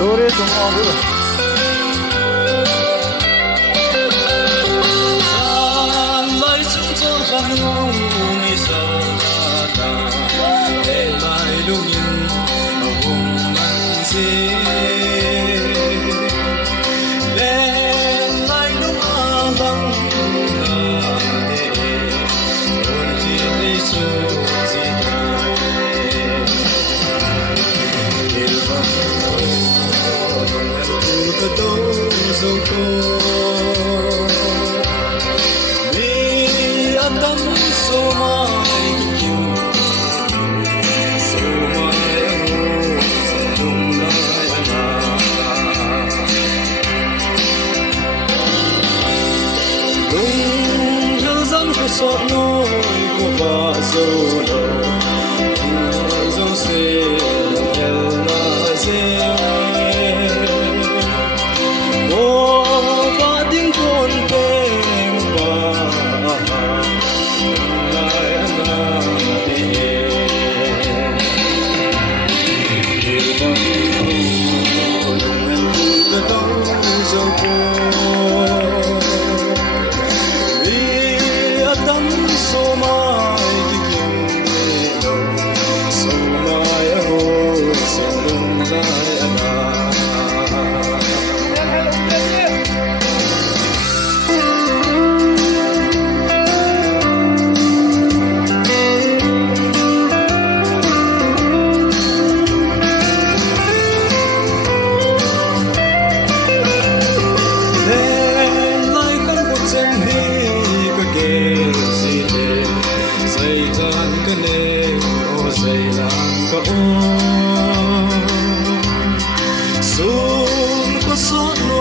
Tore sumo bro. Lai chung cho khang ni sa ta e lai lung in hong man si le lai lung a bang na de ron ji ni su si ta il va tu to so to so mai kim so mai ho sung lai na lung hel zan ko so noi ko ba so lo zo se hel na se o ba ding kon pe ba Sun ko so no